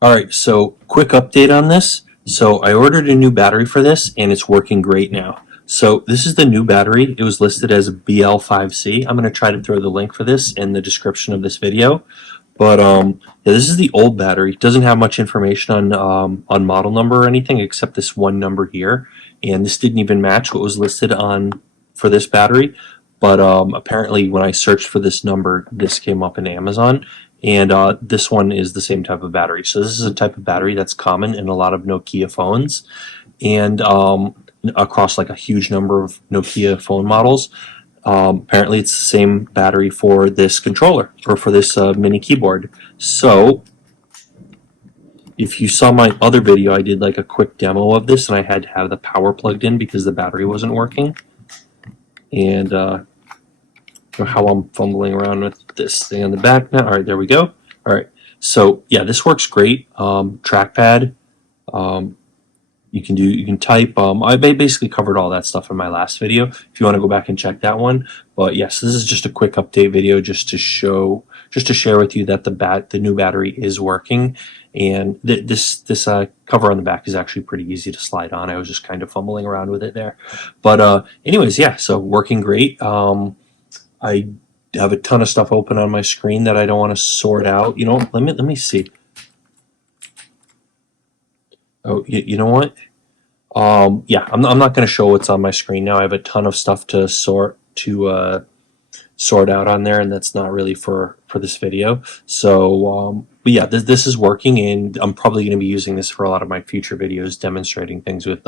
Alright, so quick update on this. So I ordered a new battery for this and it's working great now. So this is the new battery. It was listed as a BL5C. I'm going to try to throw the link for this in the description of this video. But yeah, this is the old battery. It doesn't have much information on model number or anything except this one number here. And this didn't even match what was listed on for this battery. But apparently when I searched for this number, this came up in Amazon. And this one is the same type of battery. So this is a type of battery that's common in a lot of Nokia phones, and across like a huge number of Nokia phone models. Apparently, it's the same battery for this controller or for this mini keyboard. So, if you saw my other video, I did like a quick demo of this, and I had to have the power plugged in because the battery wasn't working. And how I'm fumbling around with this thing on the back now. All right, there we go. All right, so yeah, this works great. Trackpad. Um, you can type. I basically covered all that stuff in my last video. If you want to go back and check that one. But yes, this is just a quick update video just to share with you that the new battery is working, and this cover on the back is actually pretty easy to slide on. I was just kind of fumbling around with it there, but anyways, yeah, so working great. I have a ton of stuff open on my screen that I don't want to sort out. You know, let me see. Oh, you know what? Yeah, I'm not going to show what's on my screen now. I have a ton of stuff to sort out on there, and that's not really for this video. So, but yeah, this is working, and I'm probably going to be using this for a lot of my future videos, demonstrating things with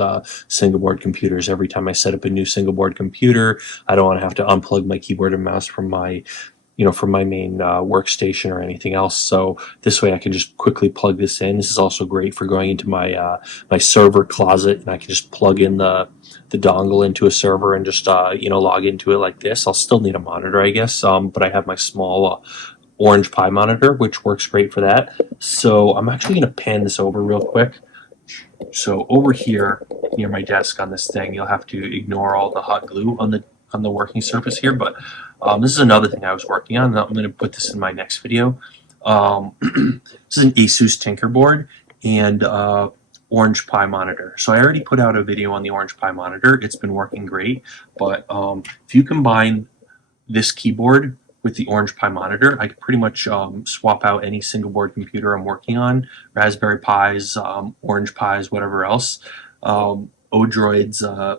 single board computers. Every time I set up a new single board computer, I don't want to have to unplug my keyboard and mouse from my from my main workstation or anything else. So this way I can just quickly plug this in. This is also great for going into my my server closet, and I can just plug in the dongle into a server and just log into it like this. I'll still need a monitor, I guess, but I have my small Orange Pi monitor, which works great for that. So I'm actually going to pan this over real quick. So over here near my desk on this thing, you'll have to ignore all the hot glue on the working surface here, but this is another thing I was working on. I'm going to put this in my next video. This is an Asus Tinkerboard and Orange Pi monitor. So I already put out a video on the Orange Pi monitor. It's been working great, but if you combine this keyboard with the Orange Pi monitor, I could pretty much swap out any single board computer I'm working on, Raspberry Pis, Orange Pis, whatever else, Odroids,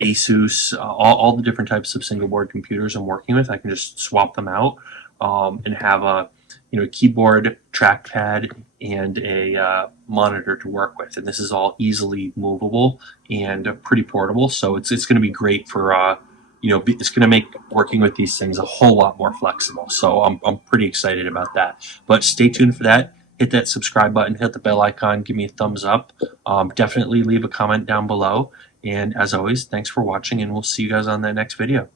Asus, all the different types of single board computers I'm working with. I can just swap them out and have a keyboard, trackpad, and a monitor to work with. And this is all easily movable and pretty portable. So it's going to be great for it's going to make working with these things a whole lot more flexible. So I'm pretty excited about that. But stay tuned for that. Hit that subscribe button, hit the bell icon, give me a thumbs up. Definitely leave a comment down below. And as always, thanks for watching, and we'll see you guys on that next video.